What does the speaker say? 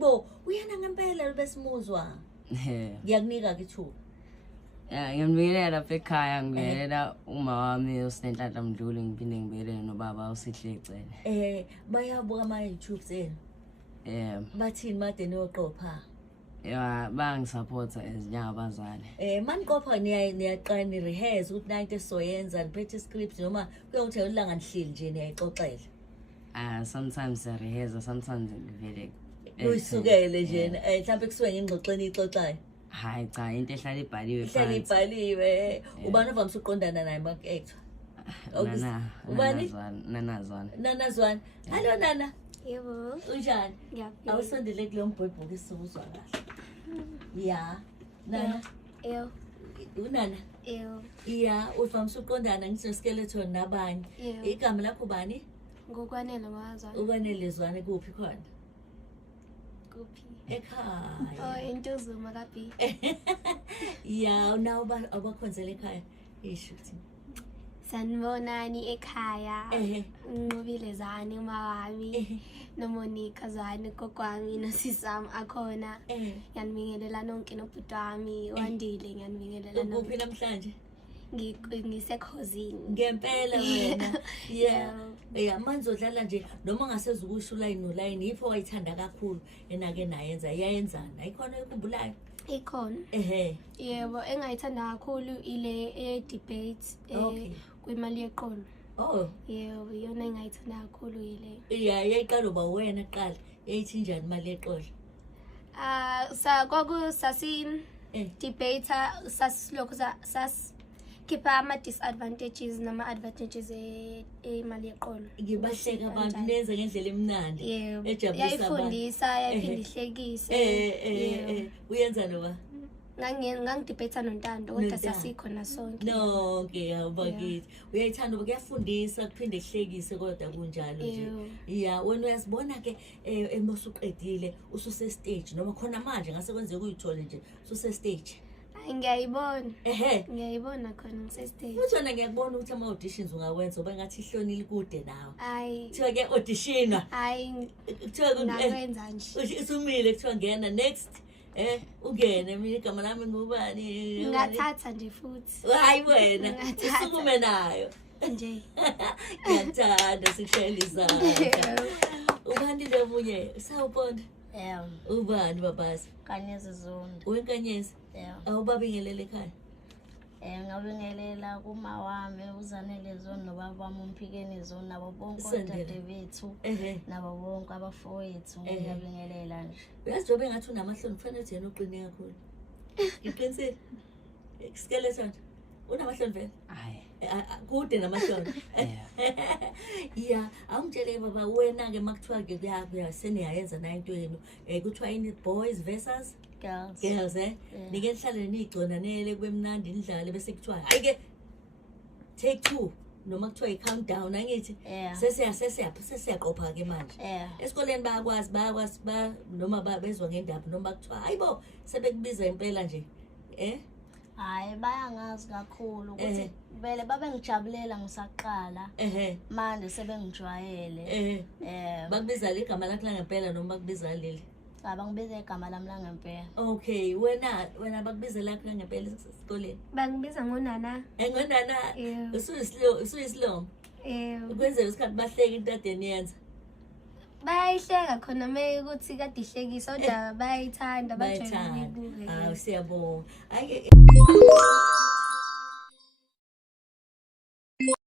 Bo, uyana ngempela besimuzwa. Ngiyakunika ke ithuba. Ngiyambingelela lapha ekhaya ngibingelela uma wami uSinenhlanhla Mdluli ngiphinde ngibingelele nobaba uSihle Cele. Bayabuka ama-YouTube zenu. Bathini made niyoqopha? Bangisupporta as njengabazali. Maniqopha niyaqala ni-rehearse ukuthi nanto esizoyenza niphethe script noma kuyokuthi ulanga nihleli nje niyayixoxela. Sometimes I rehearse, sometimes ngivele Uyisukele nje mhlawumbe kusuke ngingxoxeni ixoxayo. Hayi cha into ehlala ibhaliwe Ihlala ibhaliwe. Ubani ovamise uqondana naye bak-actor? Ubani? Nanazwana. Hello Nana. Yebo. Unjani? Ngiyaphila. Awusondele kulo mbhobho esizwa kahle. Ya. Nana. Eyo. Unana. Eyo. Ya, uvamise uqondana ngise-skeleton nabanye. Igama lakho bani? Ngokwanele ngwazana. Ukwanelezwane kuphi khona? Kuphi? Ekhaya. Intuzuma kaBi. Ya, nawo abakhonzela ekhaya. Ishuthi. Sanibonani ekhaya. Nqobile zani umawami. NoMonica zani kokwami nosisami akhona. Ngiyanibingelela nonke nobhuti wami Wandile ngiyanibingelela nonke. Kuphi namhlanje? Ngisekhosini. Ngempela wena. Yeah, manje udlala nje noma ngaseze ukusho uline noline yipho wayithanda kakhulu enake nayenza iyayenzana ayikhona ekhumbulayo. Ikhona. Yebo, engayithanda kakhulu ile debate kwimali yeqolo. Yebo, yona engayithanda kakhulu ile. Yayiqala uba wena qala yayithi njani imali yeqolo? Sasin debater sasilokho khipha ama-disadvantages nama-advantages emali yeqolo. Ngibahleka abantu nenze ngendlela emnandi ejabulisa abantu. Yayifundisa yaphinde ihlekise. Uyenza noba? Ngangidebata noNtando kodwa sasikhona sonke. Nonke abakithi. Uyayithanda uba kuyafundisa kuphinde kuhlekise kodwa kunjalo nje. Ya, wena uyasibona ke emosuqedile ususe stage noma khona manje ngase kwenze kuyithole nje ususe stage. Ngiyayibona. Ngiyayibona khona ngisestage. Futhi wena ngiyakubona ukuthi ama-auditions ungawenza uba ngathi ihlonile kude nawe. Hayi. Kuthiwa ke auditionwa. Hayi. Kuthiwa ngakwenza nje. Usumile kuthiwa ngena next. Ungene mina igama lami ngubani? Ngathatha nje futhi. Hayi wena. Usukume nayo. Nje. Ngiyathanda sikushayela izandla. Ubani lo munye? Sawubona. Ubani babazi? Kanyezi Zondo. Wenkanyezi? Awubabingelele ekhaya? Ngabingelela kuma wami uZanele Zondo nobaba wami uMphikeni Zondo nabo bonke odade bethu nabo bonke abafowethu ngiyabingelela nje. Uyazi njengoba engathi unamahloni kufanele uthi yena uqine kakhulu. Ngiqinisile. Skeleton. Unamahloni vele? Hayi. Kude namahloni. Ya, awungitshele baba wena ke makuthiwa ke seniyayenza nayo into yenu kuthiwa ini boys versus girls nike nihlale nigconanele kwemnandi nidlale bese kuthiwa hayi ke take 2 noma kuthiwa i-countdown angithi sesiyaqopha ke manje esikoleni bayakwazi noma bezwa ngendaba noma kuthiwa hayibo sebekubiza impela nje hayi bayangazi kakhulu ukuthi vele babe ngijabulela ngisaqala manje sebengijwayele bakubiza igama lakho langempela noma bakubiza leli abangibiza igama lami langempela. Okay, wena bakubiza lakho langempela esikoleni? Bangibiza ngoNana. NgoNana. Usuyisilongo. Ukwenzela isikhathi bahleke into ade niyenza. Bayihleka khona ukuthi kade ihlekisa kodwa bayayithanda bajwayele ukuyibuka. Siyabonga.